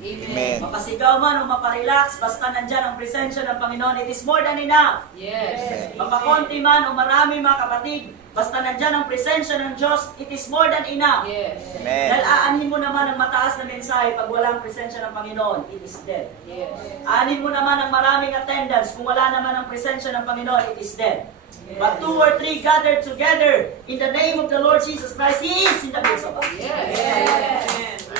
Amen. Mapasigaw man o maparelax, basta nandyan ang presensya ng Panginoon, it is more than enough. Yes. Mapakonti man o marami mga kapatid, basta nandyan ang presensya ng Diyos, it is more than enough. Yes. Dahil aanhin mo naman ang mataas na mensahe pag walang presensya ng Panginoon, it is dead. Yes. Aanhin mo naman ang maraming attendance, kung wala naman ang presensya ng Panginoon, it is dead. But 2 or 3 gathered together in the name of the Lord Jesus Christ, He is in the midst of us. Yes. Yes.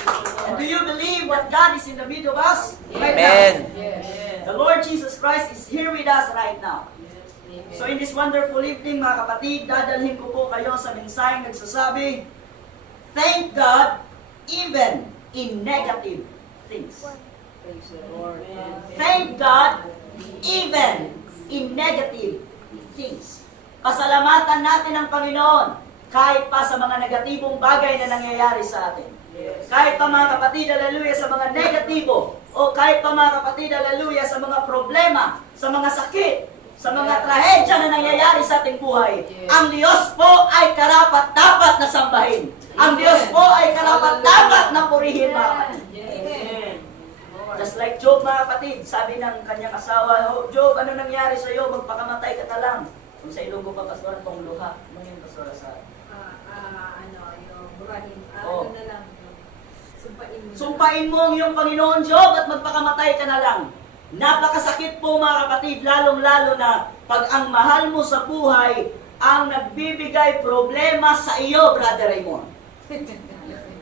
And do you believe what God is in the midst of us right Amen. now? Yes. The Lord Jesus Christ is here with us right now. So in this wonderful evening, mga kapatid, dadalhin ko po kayo sa mensaheng nagsasabi, thank God even in negative things. Praise the Lord. Thank God even in negative things. Pasalamatan natin ang Panginoon kahit pa sa mga negatibong bagay na nangyayari sa atin. Kahit pa mga kapatid, hallelujah, sa mga negatibo, o kahit pa mga kapatid, hallelujah, sa mga problema, sa mga sakit, sa mga trahedya na nangyayari sa ating buhay, ang Diyos po ay karapat-dapat na sambahin. Ang Diyos po ay karapat-dapat na purihin, mga kapatid. Just like Job, mga kapatid, sabi ng kanyang asawa, oh, Job, ano nangyari sa iyo? Magpakamatay ka na lang. Kung sa Ilonggo pa, pastoran, pang luha. Ano yung pastora sa... yung burahin. Oh. Ano na lang, sumpain mo. Sumpain mo ang iyong Panginoon, Job, at magpakamatay ka na lang. Napakasakit po, mga kapatid, lalong-lalo na pag ang mahal mo sa buhay ang nagbibigay problema sa iyo, Brother Raymond.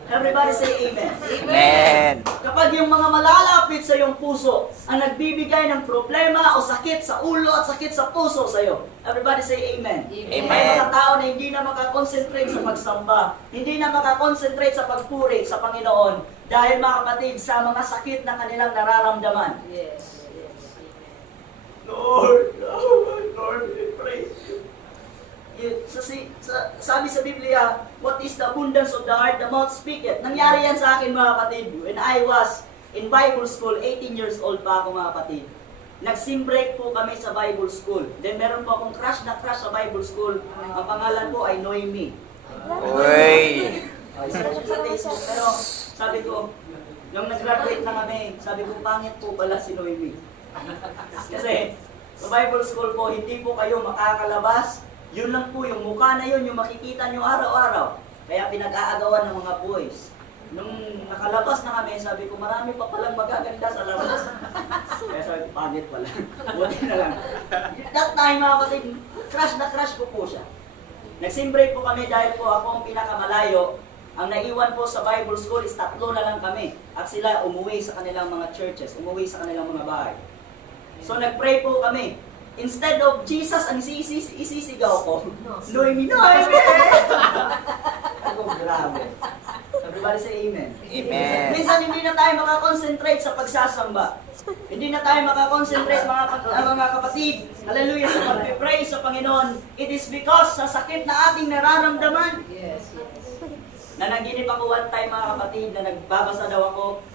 Everybody say amen. Amen. Kapag yung mga malalapit sa iyong puso ang nagbibigay ng problema o sakit sa ulo at sakit sa puso sa iyo, everybody say amen. Amen. May mga tao na hindi na makakonsentrate sa pagsamba, hindi na makakonsentrate sa pagpuri sa Panginoon dahil, mga kapatid, sa mga sakit na kanilang nararamdaman. Yes. Lord, Lord, we praise you. Sabi sa Biblia, what is the abundance of the heart, the mouth speaketh. Nangyari yan sa akin, mga kapatid. When I was in Bible school, 18 years old pa ako, mga kapatid. Nag-sim break po kami sa Bible school. Then meron po akong crush na crush sa Bible school. Ang pangalan po ay Noemi. Uy. Pero sabi ko, nung nag-graduate na kami, sabi ko, pangit po pala si Noemi. Kasi sa Bible school po, hindi po kayo makakalabas. Yun lang po, yung mukha na yun, yung makikita nyo araw-araw. Kaya pinag-aagawan ng mga boys. Nung nakalabas na kami, sabi ko, marami pa palang magaganda sa labas. Kaya sabi ko, pangit pala. Buti na lang. That time, mga kapatid, crush na crush ko po siya. Nag-sim-break po kami dahil po ako ang pinakamalayo. Ang naiwan po sa Bible school is 3 na lang kami. At sila umuwi sa kanilang mga churches, umuwi sa kanilang mga bahay. So nag-pray po kami. Instead of Jesus, ang isisigaw ko, Noemi, Noemi! Ako, grabe. Everybody say amen. Amen. Minsan hindi na tayo makakonsentrate sa pagsasamba. Hindi na tayo makakonsentrate, mga kapatid, hallelujah, sa pag-pray sa Panginoon. It is because sa sakit na ating nararamdaman. Yes. Nanaginip ako one time, mga kapatid, na nagbabasa daw ako,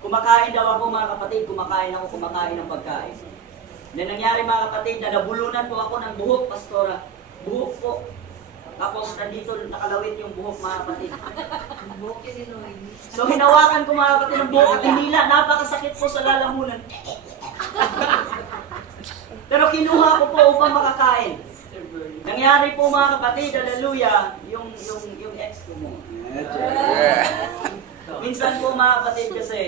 kumakain daw ako, mga kapatid, kumakain ng pagkain. Na nangyari, mga kapatid, na nabulunan po ako ng buhok, pastora. Buhok po. Tapos nandito nakalawit yung buhok, mga kapatid. Buhok ni Noemi. So hinawakan ko, mga kapatid, ng buhok at hinila. Napakasakit po sa lalamunan. Pero kinuha ko po upang makakain. Nangyari po, mga kapatid, hallelujah, yung ex ko mo. Minsan po, mga kapatid, kasi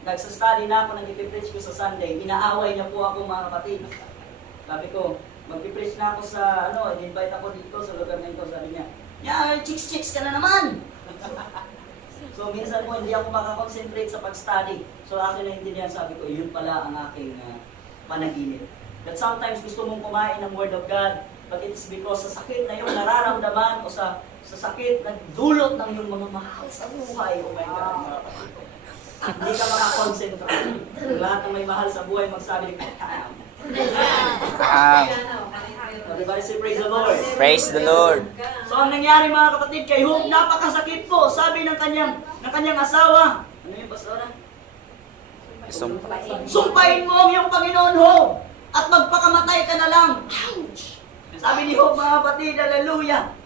nagsa-study na ako, nag-preach ko sa Sunday, inaaway niya po ako, mga kapatid. Sabi ko, mag-preach na ako sa, invite ako dito sa lugar na ito, sabi niya, chicks ka na naman! So, minsan po, hindi ako makakonsentrate sa pag-study. So, akin na hindi niyan, sabi ko, yun pala ang aking panaginip. That sometimes gusto mong kumain ng Word of God, but it's because sa sakit na yung nararamdaman o sa sakit na dulot ng yung mga mahal sa buhay. Oh my God, mga kapatid. Hindi ka makakonsentrate. Lahat ng may mahal sa buhay magsabi, everybody say praise the Lord. Praise the Lord. So ang nangyari, mga kapatid, kay Job, napakasakit po. Sabi ng kanyang asawa, ano yung pastora? Sumpain mo ang iyong Panginoon, Job, at magpakamatay ka na lang. Ouch! Sabi ni Job, mga kapatid, hallelujah,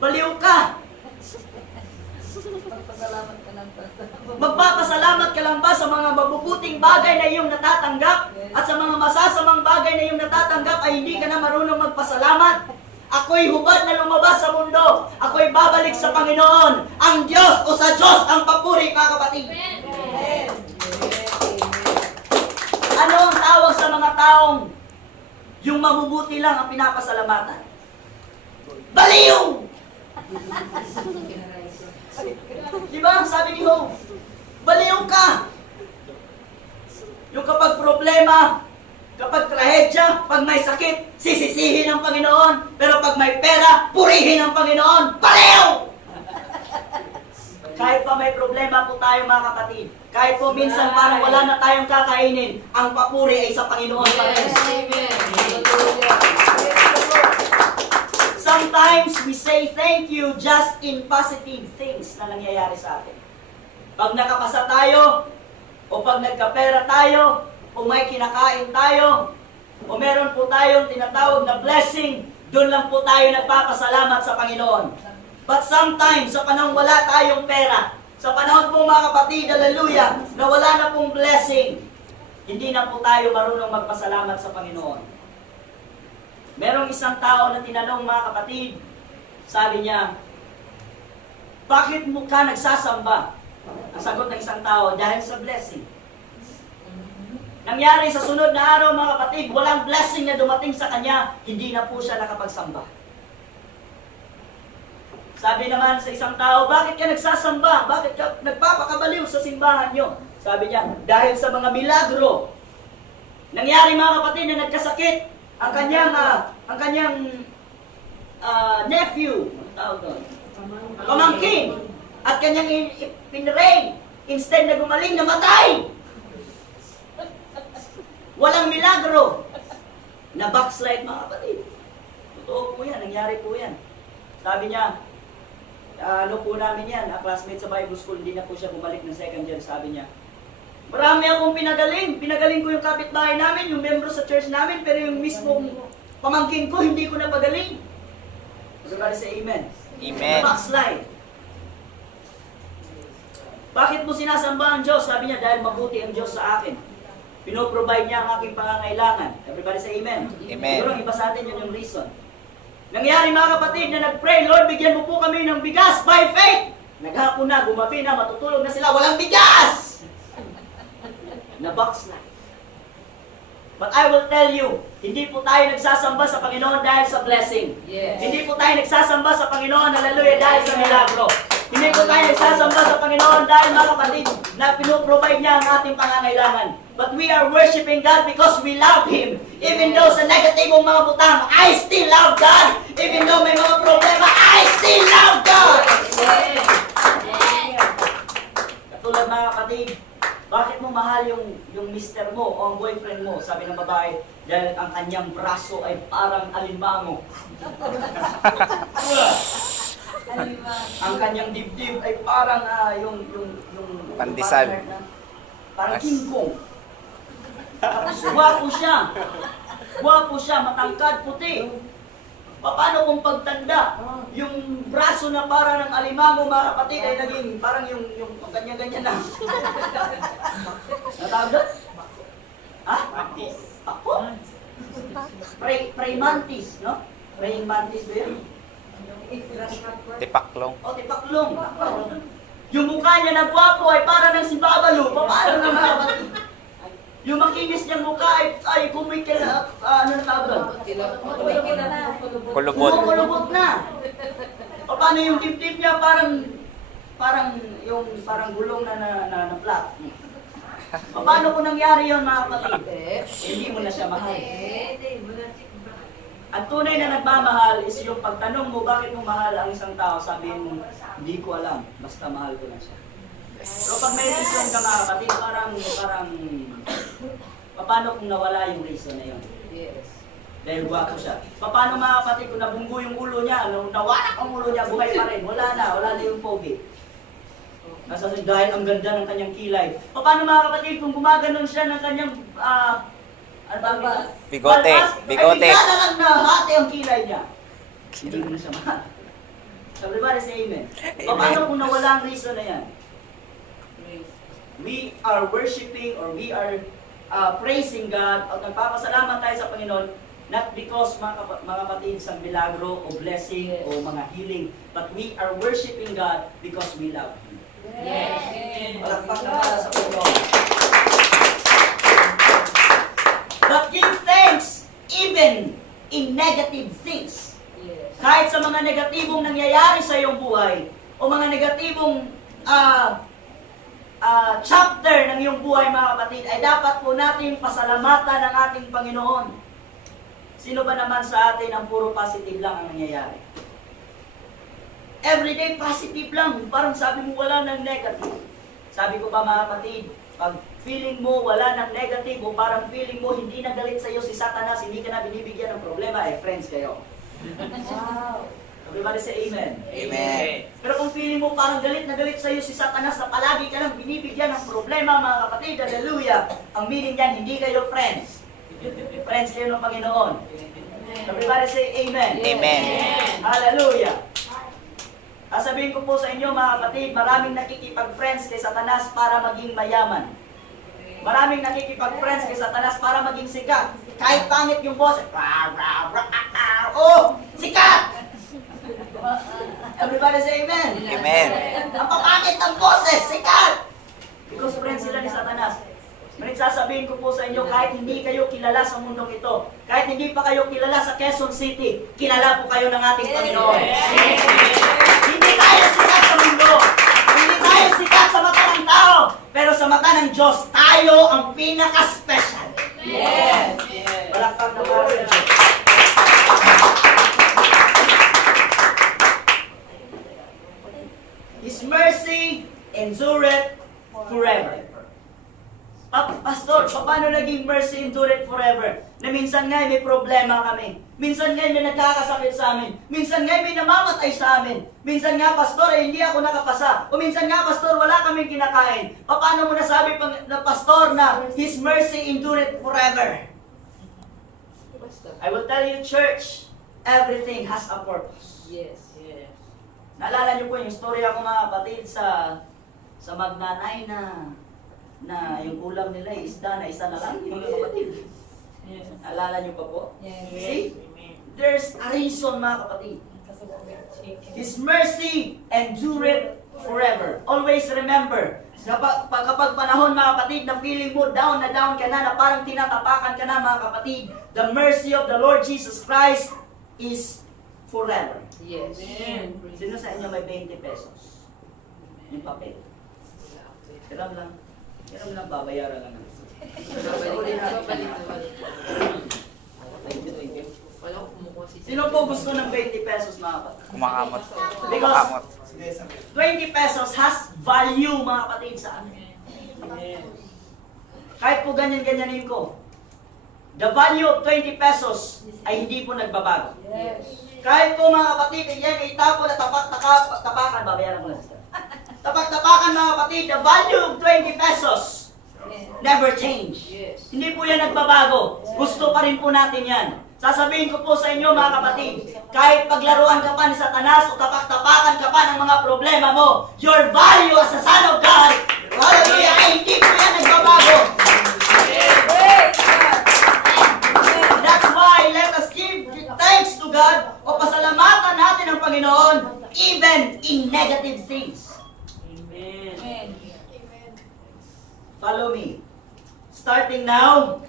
baliw ka. Magpasalamat ka lang pa sa Magpapasalamat ka lang ba sa mga mabubuting bagay na iyong natatanggap? At sa mga masasamang bagay na iyong natatanggap ay hindi ka na marunong magpasalamat? Ako'y hubad na lumabas sa mundo. Ako'y babalik sa Panginoon. Ang Diyos o sa Diyos ang papuri, mga kapatid. Amen. Ano ang tawag sa mga taong yung mabubuti lang ang pinapasalamatan? Baliw! Di ba? Sabi ni Job, baliw ka! Yung kapag problema, kapag trahedya, pag may sakit, sisisihin ang Panginoon. Pero pag may pera, purihin ang Panginoon. Baliw! Kahit pa may problema po tayo, mga kapatid. Kahit po minsan parang wala na tayong kakainin, ang papuri ay sa Panginoon pa rin. Sometimes we say thank you just in positive things na nangyayari sa atin. Pag nakapasa tayo, o pag nagkapera tayo, o may kinakain tayo, o meron po tayong tinatawag na blessing, doon lang po tayo nagpapasalamat sa Panginoon. But sometimes, sa panahon wala tayong pera, sa panahon po mga kapatid, hallelujah, na wala na pong blessing, hindi na po tayo marunong magpasalamat sa Panginoon. Merong isang tao na tinanong, mga kapatid, sabi niya, bakit mo ka nagsasamba? Ang sagot ng isang tao, dahil sa blessing. Nangyari sa sunod na araw, mga kapatid, walang blessing na dumating sa kanya, hindi na po siya nakapagsamba. Sabi naman sa isang tao, bakit ka nagsasamba? Bakit ka nagpapakabaliw sa simbahan nyo? Sabi niya, dahil sa mga milagro. Nangyari, mga kapatid, na nagkasakit ang kanyang nephew, pamangkin, at kanyang pinray, instead na gumaling, namatay. Walang milagro. Na backslide, mga kapatid. Totoo po yan, nangyari po yan. Sabi niya, ano po namin yan, classmate sa Bible School, hindi na po siya bumalik ng second year, sabi niya. Marami akong pinagaling. Pinagaling ko yung kapitbahay namin, yung membro sa church namin, pero yung mismong pamangkin ko, hindi ko napagaling. Everybody say amen. Amen. Backslide. Bakit mo sinasamba ang Diyos? Sabi niya, dahil mabuti ang Diyos sa akin. Pinoprovide niya ang aking pangangailangan. Everybody say amen. Amen. Siguro iba sa atin yun yung reason. Nangyari, mga kapatid, na nag-pray, Lord, bigyan mo po kami ng bigas by faith. Naghapon na, gumabi na, matutulog na sila, walang bigas! Na backslide. But I will tell you, hindi po tayo nagsasamba sa Panginoon dahil sa blessing. Yes. Hindi po tayo nagsasamba sa Panginoon, hallelujah, dahil sa milagro. Hindi po tayo nagsasamba sa Panginoon dahil, mga kapatid, na pinoprovide niya ang ating pangangailangan. But we are worshiping God because we love Him. Even though sa negatibong mga butang, I still love God. Even though may mga problema, I still love God. Katulad, mga kapatid, bakit mo mahal yung mister mo o ang boyfriend mo? Sabi ng babae, dahil ang kanyang braso ay parang alimango. Ang kanyang dibdib ay parang yung Pandesal. partner na, parang King Kong. Tapos guwapo siya. Guwapo siya, matangkad, puti. Paano kung pagtanda, yung braso na para ng alimango, mga kapatid, ay naging parang yung ganyan-ganyan na. Natawag doon? Ha? Ako? Praying mantis, no? Praying mantis ba yun? Tipaklong. O, tipaklong. Yung mukha niya na gwapo ay para ng si Babalo. Paano na, mga kapatid? Yung makinis niyang mukha ay kumikil na, ano na tawag doon? Kulubot. Kulubot na. O paano yung dibdib niya parang gulong na flat. O paano kung nangyari yun, mga kapatid? Hindi mo na siya mahal. Ang tunay na nagmamahal is yung pagtanong mo, bakit mo mahal ang isang tao, sabihin mo, hindi ko alam, basta mahal ko na siya. So pag may reason ka, mga kapatid, parang paano kung nawala yung reason na yun? Yes. Dahil gwapo siya. Paano, mga kapatid, kung nabunggo yung ulo niya, nawanak ang ulo niya, buhay pa rin, wala na yung pogi. Dahil ang ganda ng kanyang kilay. Paano, mga kapatid, kung gumaganon siya ng kanyang Balbas. Bigote. Ay bigla na lang nahati ang kilay niya. Hindi mo na siya mahal. Everybody say amen. Paano kung nawala ang reason na yan? We are worshiping or we are praising God at nagpapasalamat tayo sa Panginoon not because mga kapatid sa milagro o blessing o mga healing, but we are worshiping God because we love Him. Yes. Palakpak na para sa Panginoon. But give thanks even in negative things. Kahit sa mga negatibong nangyayari sa iyong buhay o mga negatibong chapter ng iyong buhay, mga kapatid, ay dapat po natin pasalamatan ng ating Panginoon. Sino ba naman sa atin ang puro positive lang ang nangyayari? Everyday positive lang. Parang sabi mo wala ng negative. Sabi ko ba, mga kapatid, pag feeling mo wala ng negative o parang feeling mo hindi na galit sa iyo si Satanas, hindi ka na binibigyan ng problema, friends kayo. Wow. Everybody say amen. Amen. Pero kung feeling mo parang galit na galit sa iyo si Satanas na palagi ka lang binibigyan ng problema, mga kapatid, hallelujah, ang meaning yan, hindi kayo friends. Friends kayo ng Panginoon. Everybody say amen. Amen. Hallelujah. Sasabihin ko po sa inyo, mga kapatid, maraming nakikipag-friends kay Satanas para maging mayaman. Maraming nakikipag-friends kay Satanas para maging sikat. Kahit pangit yung boss, oh, sikat! Everybody say amen. Amen. Ang papangit ng boses, sikat! Because friends sila ni Satanas. Ngunit sasabihin ko po sa inyo, kahit hindi kayo kilala sa mundong ito, kahit hindi pa kayo kilala sa Quezon City, kilala po kayo ng ating Panginoon. Hindi tayo sikat sa mundo. Hindi tayo sikat sa mata ng tao. Pero sa mata ng Diyos, tayo ang pinaka-special. Yes. Balakpak na para sa Diyos. His mercy endureth forever. Pastor, paano naging mercy endureth forever? Na minsan nga may problema kami. Minsan nga may nagkakasakit sa amin. Minsan nga may namamatay sa amin. Minsan nga, Pastor, hindi ako nakapasa. O minsan nga, Pastor, wala kaming kinakain. Paano mo nasabi na, Pastor, na His mercy endureth forever? I will tell you, church, everything has a purpose. Yes. Naalala niyo po yung storya ko, mga kapatid, sa magnanay na yung ulam nila ay isda na isa na lang, mga kapatid. Naalala niyo pa po? Yes. See? There's a reason, mga kapatid. His mercy endureth forever. Always remember, kapag panahon, mga kapatid, na feeling mo down ka na parang tinatapakan ka na, mga kapatid, the mercy of the Lord Jesus Christ is forever. Yes. Sino sa inyo may 20 pesos? Yung papel. Hiram lang, babayaran lang. Sino po gusto ng 20 pesos, mga kapatid? Kumakamot. Because Kumakamot. 20 pesos has value, mga kapatid, sa amin. Kahit po ganyan-ganyanin ko, the value of 20 pesos ay hindi po nagbabago. Yes. Kahit po, mga kapatid, yan itapo na tapak-tapakan, babayaran ko lang, sister. Tapak-tapakan, mga kapatid, the value of 20 pesos never change. Yes. Hindi po yan nagbabago. Gusto pa rin po natin yan. Sasabihin ko po sa inyo, mga kapatid, kahit paglaruan ka pa ni Satanas o tapak-tapakan ka pa ng mga problema mo, your value as a son of God, hallelujah, ay hindi po yan nagbabago. That's why let us give thanks to God o pasalamatan natin ang Panginoon even in negative things. Amen. Follow me. Starting now,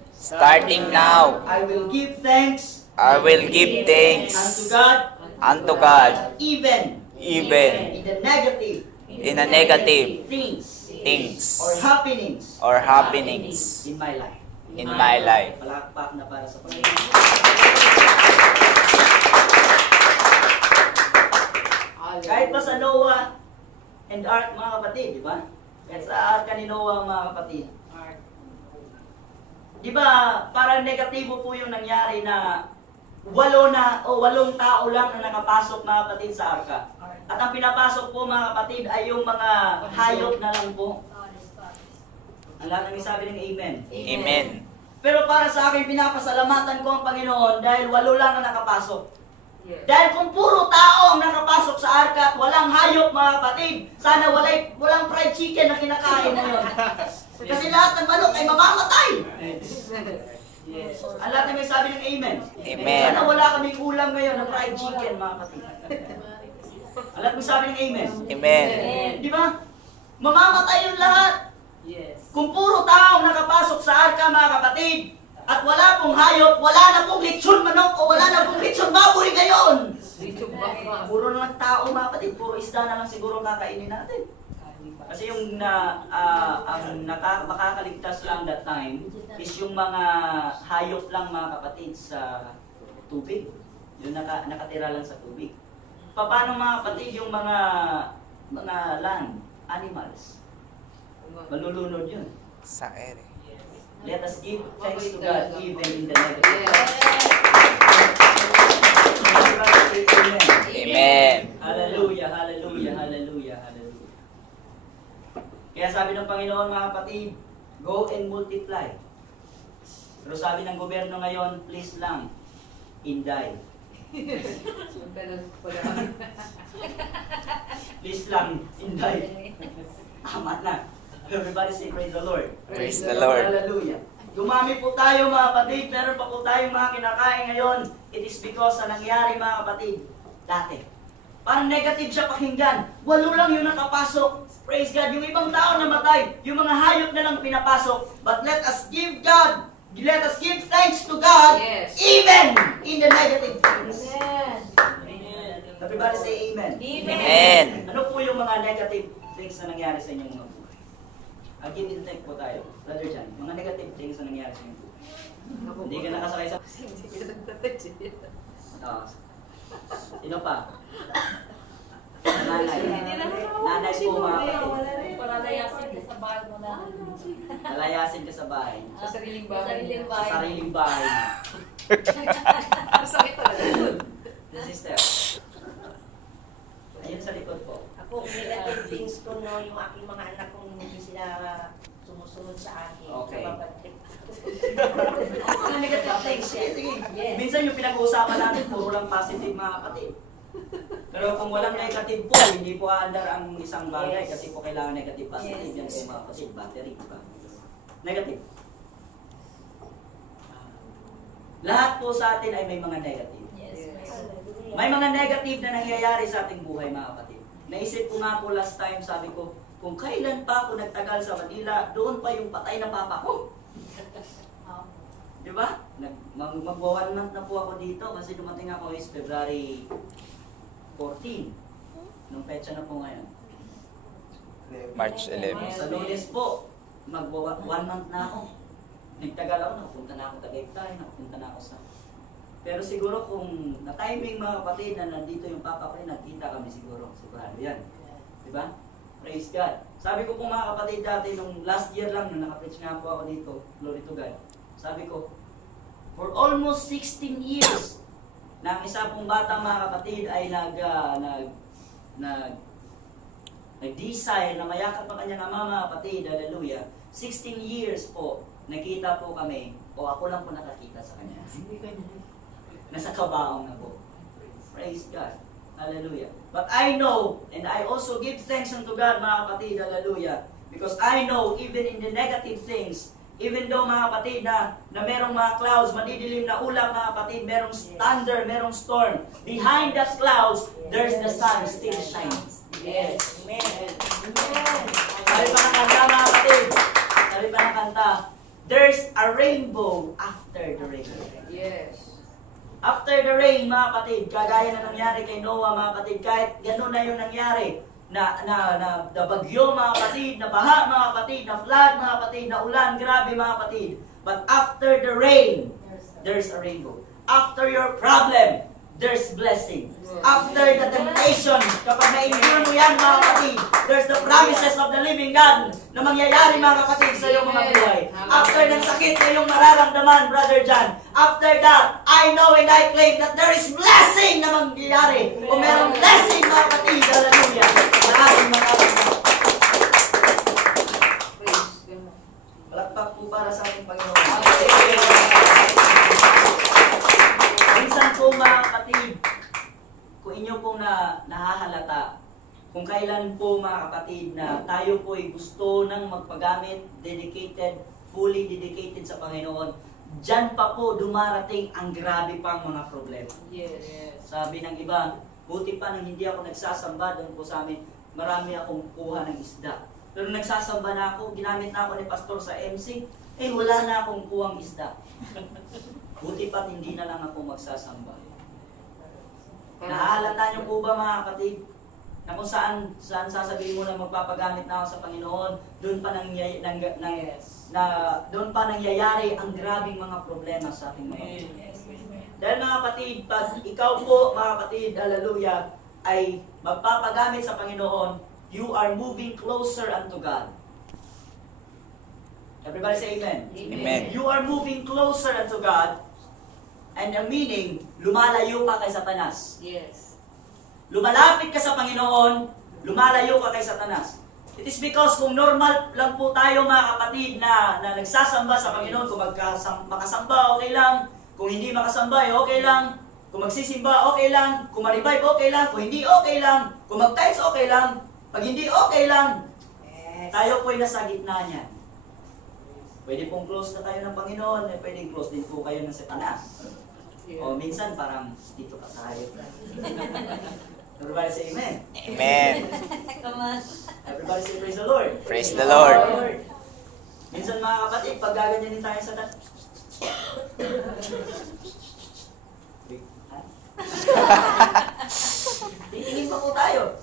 I will give thanks will give thanks unto God even in the negative things or happenings in my life. Palakpak na para sa Panginoon. Kahit pa sa Noah and Ark, mga kapatid, di ba? Kahit sa Ark ni Noah, mga kapatid. Di ba, parang negatibo po yung nangyari na 8 tao lang na nakapasok, mga kapatid, sa Arka. At ang pinapasok po, mga kapatid, ay yung mga hayop na lang po. Ang lahat ng sabi ng amen. Amen. Pero para sa akin, pinapasalamatan ko ang Panginoon dahil 8 lang na nakapasok. Dahil kung puro tao ang nakapasok sa arka at walang hayop mga kapatid, sana walang fried chicken na kinakain mo yun. Kasi lahat ng manok ay mamamatay. Yes. Ang lahat na may sabi ng amen. Amen. Sana wala kaming ulam ngayon na fried chicken mga kapatid. Ang lahat may sabi ng amen. Amen. Di ba? Mamamatay yung lahat. Yes. Kung puro tao nakapasok sa arka mga kapatid, at wala pong hayop, wala na pong lechon manok o wala na pong lechon baboy ngayon. Puro na lang tao mga kapatid, puro isda na lang siguro kakainin natin. Kasi yung ang makakaligtas lang that time is yung mga hayop lang mga kapatid sa tubig. Yung nakatira lang sa tubig. Paano mga kapatid yung mga land animals? Malulunod yun. Sa ere. Let us give thanks to God even in the negative. Amen. Hallelujah, hallelujah, hallelujah, hallelujah. Kaya sabi ng Panginoon mga kapatid, go and multiply. Pero sabi ng gobyerno ngayon, please lang, inday. Please lang, inday. Tama na. Everybody say praise the Lord. Praise the Lord. Hallelujah. Dumami po tayo mga kapatid, meron pa po tayong mga kinakain ngayon. It is because sa nangyari mga kapatid, dati. Parang negative siya pakinggan. Walo lang yung nakapasok. Praise God. Yung ibang tao namatay. Yung mga hayop na lang pinapasok. But let us give God, let us give thanks to God, Yes. even in the negative things. Amen. Everybody say amen. Amen. Ano po yung mga negative things na nangyari sa inyong mga buhay? Again, in-thank po tayo. Brother John, mga negative things na nangyari sa inyong buhay. Hindi ka nakasakay sa... Sino pa? Nanay. Nanay po mga kapatid. Palalayasin ka sa bahay mo na. Nalayasin ka sa bahay. Sa sariling Sa sariling Sa sariling bahay. Sakit talaga yun. The sister. Ayun sa likod po. Ako, negative things ko no, yung aking mga anak kung hindi sila sumusunod sa akin. Okay. Sa babad trip. Mga negative things. Sige, sige. Yes. Minsan yung pinag-uusapan natin, puro lang positive mga kapatid. Pero kung walang negative po, hindi po aandar ang isang bagay Yes. kasi po kailangan negative positive. Yes. Yan po mga kapatid, battery. Diba? Negative. Lahat po sa atin ay may mga negative. Yes. May mga negative na nangyayari sa ating buhay mga kapatid. Naisip ko nga po last time, sabi ko, kung kailan pa ako nagtagal sa Manila, doon pa yung patay ng papa ko. Di ba? Mag-1 month na po ako dito kasi dumating ako is February 14. Nung petsa na po ngayon. March 11. Sa Lunes po, mag-1 month na ako. Nagtagal ako, nakapunta na ako Tagaytay, nakapunta na ako sa... Pero siguro kung na-timing mga kapatid na nandito yung papa ko, nagkita kami siguro. Sigurado yan. Diba? Praise God. Sabi ko po mga kapatid dati, nung last year lang, nung nakapreach nga po ako dito, glory to God. Sabi ko, for almost 16 years, na ang isa pong bata mga kapatid ay nag-desire na mayakap ang kanyang ama mga kapatid, hallelujah. 16 years po, nakita po kami, o ako lang po nakakita sa kanya. Nasa kabaong na po. Praise God. Hallelujah. But I know, and I also give thanks unto God, mga kapatid, hallelujah. Because I know, even in the negative things, even though mga kapatid na merong mga clouds, madidilim na ulap mga kapatid, merong thunder, merong storm, behind that clouds, there's the sun still shines. Yes. Amen. Sabi pa ng kanta mga kapatid, sabi pa ng kanta, there's a rainbow after the rain. Yes. After the rain, mga kapatid, kagaya na nangyari kay Noah, mga kapatid, kahit gano'n na yung nangyari, na bagyo, mga kapatid, na baha, mga kapatid, na flood, mga kapatid, na ulan, grabe, mga kapatid. But after the rain, there's a rainbow. After your problem, there's blessing. After the temptation, kapag na-endure mo yan, mga kapatid, there's the promises of the living God na mangyayari, mga kapatid, sa iyong mga buhay. After ng sakit na iyong mararamdaman, Brother John, after that, I know and I claim that there is blessing na mangyayari. O merong blessing, mga kapatid, hallelujah, sa ating mga kapatid. Palakpak po para sa ating Panginoon. Minsan po, mga kapatid, kung kailan po mga kapatid na tayo po ay gusto ng magpagamit, dedicated, fully dedicated sa Panginoon, dyan pa po dumarating ang grabe pang mga problema. Yes. Sabi ng iba, buti pa nang hindi ako nagsasamba doon po sa amin, marami akong kuha ng isda. Pero nagsasamba na ako, ginamit na ako ni Pastor sa MC, wala na akong kuhang isda. Buti pa hindi na lang ako magsasamba. Nahalata niyo po ba mga kapatid, na kung saan sasabihin mo na magpapagamit na ako sa Panginoon, doon pa nangyayari ang grabing mga problema sa ating mga buhay. Dahil mga kapatid, pag ikaw po mga kapatid, hallelujah, ay magpapagamit sa Panginoon, you are moving closer unto God. Everybody say amen. Amen. You are moving closer unto God, and the meaning, lumalayo ka kay Satanas. Yes. Lumalapit ka sa Panginoon, lumalayo ka kay Satanas. It is because kung normal lang po tayo mga kapatid na nagsasamba sa Panginoon, kung makasamba, okay lang. Kung hindi makasamba, okay lang. Kung magsisimba, okay lang. Kung ma-revive, okay lang. Kung hindi, okay lang. Kung mag-tithes, okay lang. Pag hindi, okay lang. Tayo po ay nasa gitna niya. Pwede pong close na tayo ng Panginoon, pwede close din po kayo ng Satanas. O minsan parang dito ka tayo. Everybody say amen. Amen. Come on. Everybody say praise the Lord. Praise the Lord. Minsan mga kapatid, pag gaganyanin tayo sa titingin pa po tayo.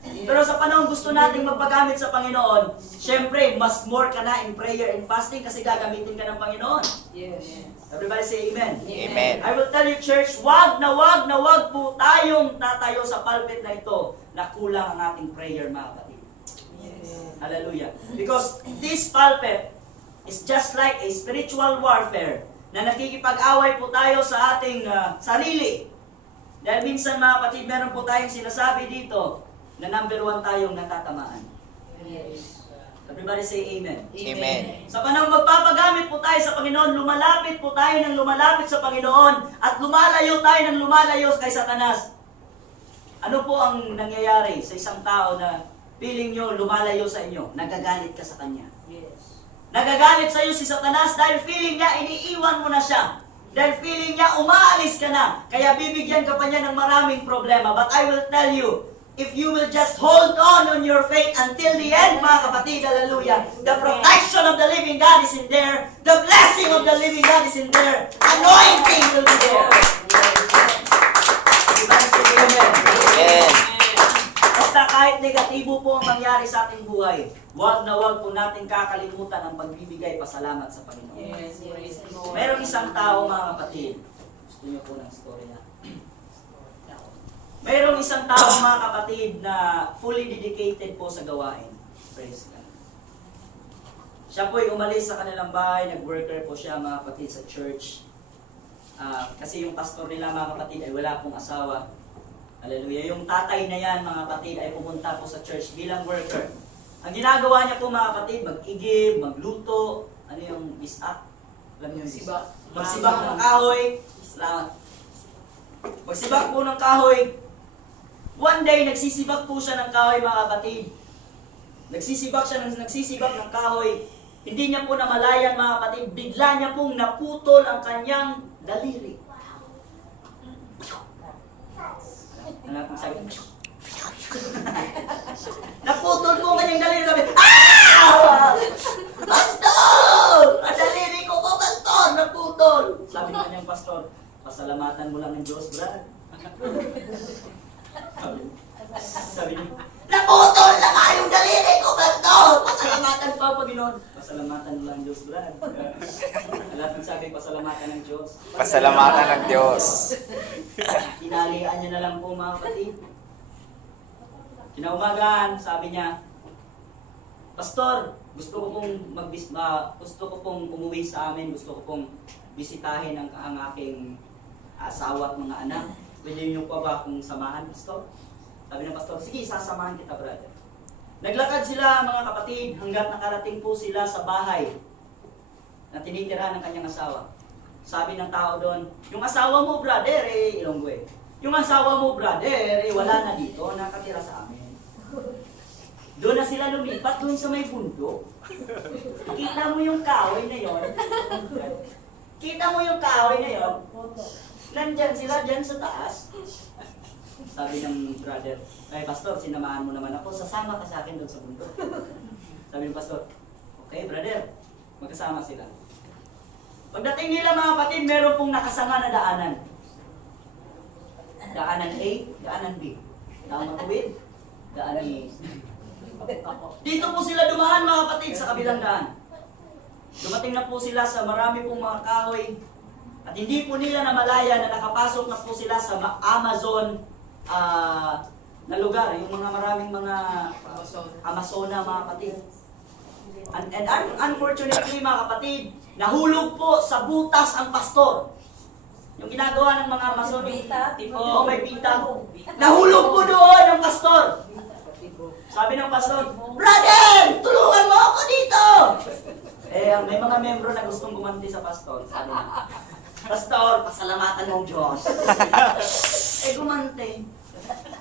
Pero sa panahon gusto nating magpagamit sa Panginoon, syempre, mas more ka na in prayer and fasting kasi gagamitin ka ng Panginoon. Yes. Everybody say amen. Amen. I will tell you, church, wag na wag po tayong tatayo sa pulpit na ito na kulang ang ating prayer, mga kapatid. Yes. Hallelujah. Because this pulpit is just like a spiritual warfare na nakikipag-away po tayo sa ating sarili. Dahil minsan, mga kapatid, meron po tayong sinasabi dito na number 1 tayong natatamaan. Yes. Everybody say amen. Amen. Sa panahon magpapagamit po tayo sa Panginoon, lumalapit po tayo ng lumalapit sa Panginoon at lumalayo tayo ng lumalayo kay Satanas. Ano po ang nangyayari sa isang tao na feeling nyo lumalayo sa inyo? Nagagalit ka sa kanya. Yes. Nagagalit sa iyo si Satanas dahil feeling niya iniiwan mo na siya. Dahil feeling niya umaalis ka na. Kaya bibigyan ka pa niya ng maraming problema. But I will tell you, if you will just hold on your faith until the end, mga kapatid, hallelujah, the protection of the living God is in there. The blessing of the living God is in there. Anointing will be there. Amen. Basta kahit negatibo po ang mangyari sa ating buhay, wag na wag po natin kakalimutan ang pagbibigay pasalamat sa Panginoon. Yes. Praise the Lord. Merong isang tao, mga kapatid, gusto niyo po ng story na? Mayroong isang tao, mga kapatid, na fully dedicated po sa gawain. Praise God. Siya po ay umalis sa kanilang bahay, nag-worker po siya, mga kapatid, sa church. Kasi yung pastor nila, mga kapatid, ay wala pong asawa. Hallelujah. Yung tatay na yan, mga kapatid, ay pumunta po sa church bilang worker. Ang ginagawa niya po, mga kapatid, mag-igib, magluto, ano yung isak? Alam niyo yung Magsibak. Magsibak ng kahoy. Salamat. Magsibak po ng kahoy. One day, nagsisibak po siya ng kahoy, mga kapatid. Nagsisibak ng kahoy. Hindi niya po namalayan, mga kapatid. Bigla niya pong naputol ang kanyang daliri. Ano ang sabi? Naputol po ang kanyang daliri. Sabi, ah! Pastor! Ang daliri ko po, pastor! Naputol! Sabi ng kanyang pastor, pasalamatan mo lang ng Diyos, Brad. Sabi niya, naputol na nga yung daliri ko, pastor! Pasalamatan pa, Panginoon. Pasalamatan mo lang Diyos, Brad. Lahat ng sabi, pasalamatan ng Diyos. Pasalamatan ng Diyos. Hinalian niya na lang po, mga kapatid. Kinaumagaan, sabi niya, Pastor, gusto ko pong umuwi sa amin, gusto ko pong bisitahin ang aking asawa at mga anak. Pwede niyo pa ba akong samahan, Pastor? Sabi ng Pastor, sige, sasamahan kita, brother. Naglakad sila, mga kapatid, hanggat nakarating po sila sa bahay na tinitirahan ng kanyang asawa. Sabi ng tao doon, yung asawa mo, brother, Ilonggo. Yung asawa mo, brother, wala na dito, nakatira sa amin. Doon na sila lumipat, doon sa may bundok. Kita mo yung kahoy na yon. Kita mo yung kahoy na yon. Nandyan sila dyan sa taas. Sabi ng brother, ay pastor, sinamahan mo naman ako, sasama ka sa akin doon sa bundok. Sabi ng pastor, okay brother, magkasama sila. Pagdating nila mga kapatid, meron pong nakasanga na daanan. Daanan A, daanan B. Tama tuwid, daanan A. Dito po sila dumaan mga kapatid sa kabilang daan. Dumating na po sila sa marami pong mga kahoy at hindi po nila namalaya na nakapasok na po sila sa Amazon na lugar, yung mga maraming mga Amazona mga kapatid. And unfortunately mga kapatid, nahulog po sa butas ang pastor. Yung ginagawa ng mga Amazon, oh, may pita. Nahulog po doon ang pastor. Sabi ng pastor, brother, tulungan mo ako dito! May mga membro na gustong gumanti sa pastor. Sabi niya, pastor, pasalamatan ng Diyos. Gumanti.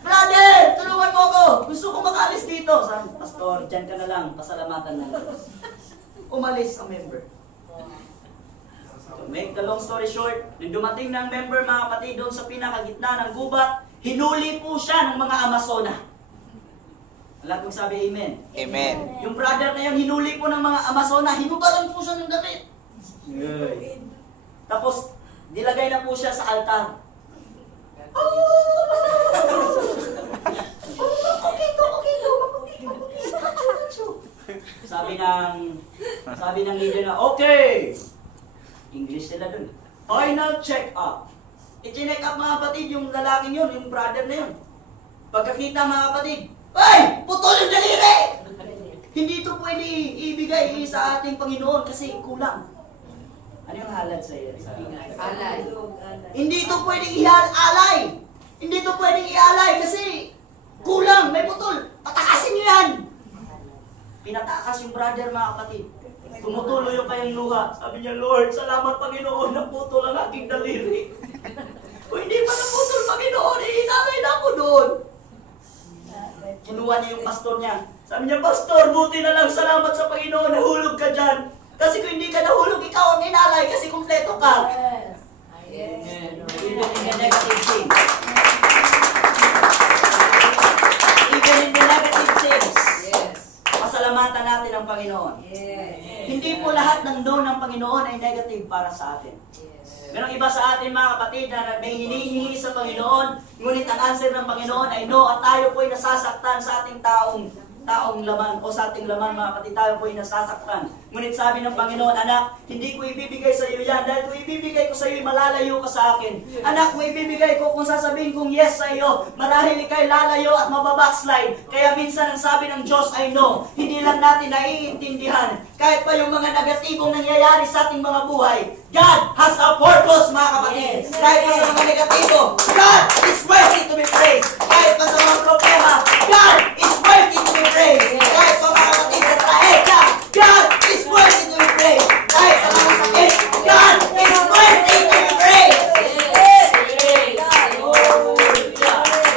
Brother, tulungan mo ako! Gusto ko makaalis dito. Sabi, pastor, dyan ka na lang, pasalamatan ng Diyos. Umalis ang member. To make the long story short, nung dumating ng member mga kapatid doon sa pinakagitna ng gubat, hinuli po siya ng mga Amazona. Alam kong sabi amen. Amen. Yung brother na yun, hinuli po ng mga Amazona, hinubalan po siya ng damit. Tapos, nilagay na po siya sa altar. Sabi ng leader na, okay! English sila dun. Final check-up. I-check up mga kapatid, yung lalaking yun, yung brother na yun. Pagkakita mga kapatid, ay! Putol yung daliri! Hindi ito pwede ibigay sa ating Panginoon kasi kulang. Ano yung halad sa iyo? Alay. Hindi ito pwedeng ialay. Hindi ito pwedeng ialay kasi kulang, may putol. Patakasin niyo yan! Pinatakas yung brother mga kapatid. Tumutuloy yung kanyang luha. Sabi niya, Lord, salamat Panginoon, naputol ang aking daliri. Kung hindi pa naputol Panginoon, iinalay na ako doon. Kinuha niya yung pastor niya. Sabi niya, pastor, buti na lang, salamat sa Panginoon, nahulog ka dyan. Kasi kung hindi ka nahulog, ikaw ang inalay kasi kumpleto ka. Yes. Even in the negative things. Even in the negative things. Yes. Pasalamatan natin ang Panginoon. Yes. Hindi po lahat ng doon ng Panginoon ay negative para sa atin. Yes. Merong iba sa atin mga kapatid na may hinihingi sa Panginoon, ngunit ang answer ng Panginoon ay no, at tayo po ay nasasaktan sa ating taong laman o sa ating laman mga kapatid, tayo po ay nasasaktan. Ngunit sabi ng Panginoon, anak, hindi ko ibibigay sa iyo yan dahil kung ibibigay ko sa iyo, malalayo ka sa akin. Anak, kung ibibigay ko, kung sasabihin kong yes sa iyo, marahil ikay lalayo at mababackslide. Kaya minsan ang sabi ng Diyos ay no. Hindi lang natin naiintindihan. Kahit pa yung mga negatibong nangyayari sa ating mga buhay, God has a purpose mga kapatid. Kahit pa sa mga negatibo, God is worthy to be praised. Kahit pa sa mga problema, God is worthy to be praised. Kahit pa mga kapatid sa trahedya, God is worthy to be praised. Kahit sa mga sakit, God is worthy to be praised.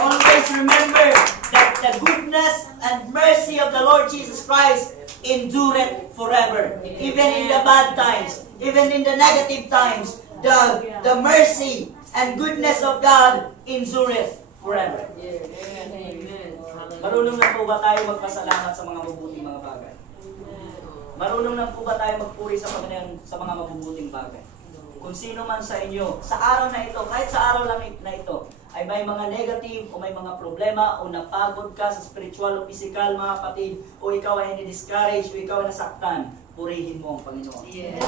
Always remember that the goodness and mercy of the Lord Jesus Christ endureth forever. Even in the bad times, even in the negative times, the mercy and goodness of God endureth forever. Marunong na po ba tayo magpasalamat sa mga mabubuting mga bagay? Marunong na po ba tayo magpuri sa Panginoon sa mga mabubuting bagay? Kung sino man sa inyo, sa araw na ito, kahit sa araw lang na ito, ay may mga negative o may mga problema o napagod ka sa spiritual o physical mga kapatid, o ikaw ay discourage o ikaw ay nasaktan, purihin mo ang Panginoon. Yes.